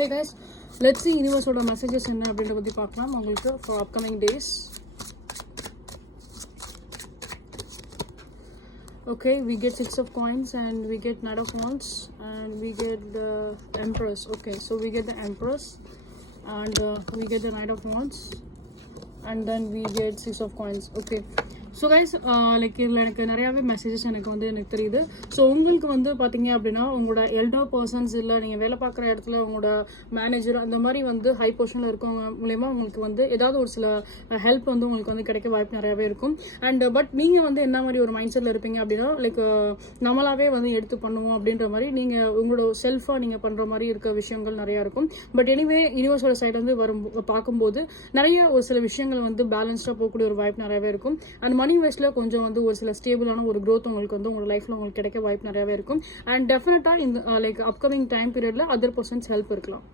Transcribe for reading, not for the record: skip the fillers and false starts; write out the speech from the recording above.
hey guys, let's see universe-ஓட messages என்ன அப்படின்றத பத்தி பார்க்கலாம் உங்களுக்கு for upcoming days. Okay, we get 6 of coins and we get knight of wands and we get the empress. Okay, so we get the empress and we get the knight of wands and then we get 6 of coins. Okay, so guys like இதில் எனக்கு நிறையாவே messages எனக்கு தெரியுது. So உங்களுக்கு பார்த்தீங்க அப்படின்னா உங்களோட elder persons இல்லை நீங்கள் வேலை பார்க்குற இடத்துல உங்களோட மேனேஜர் அந்த மாதிரி ஹை பொசிஷனில் இருக்கவங்க மூலயமா உங்களுக்கு ஏதாவது ஒரு சில ஹெல்ப் உங்களுக்கு கிடைக்க வாய்ப்பு நிறையாவே இருக்கும். அண்ட் பட் நீங்கள் என்ன மாதிரி ஒரு மைண்ட் செட்டில் இருப்பீங்க அப்படின்னா லைக் நம்மளாவே எடுத்து பண்ணுவோம் அப்படின்ற மாதிரி நீங்கள் உங்களோட செல்ஃபாக நீங்கள் பண்ணுற மாதிரி இருக்க விஷயங்கள் நிறையா இருக்கும். பட் எனிவே யூனிவர்ஸோட சைடு பார்க்கும்போது நிறைய ஒரு சில விஷயங்கள் பேலன்ஸ்டாக போகக்கூடிய ஒரு வாய்ப்பு நிறையாவே இருக்கும். அண்ட் மணி வைஸ்ல கொஞ்சம் ஒரு சில ஸ்டேபிளான ஒரு growth உங்களுக்கு உங்களோட லைஃப்ல உங்களுக்கு கிடைக்க வாய்ப்பு நிறையவே இருக்கும். அண்ட் டெஃபினட்டா இந்த லைக் அப்கமிங் டைம் பீரியட்ல அதர் பர்சன்ஸ் ஹெல்ப் இருக்கலாம்.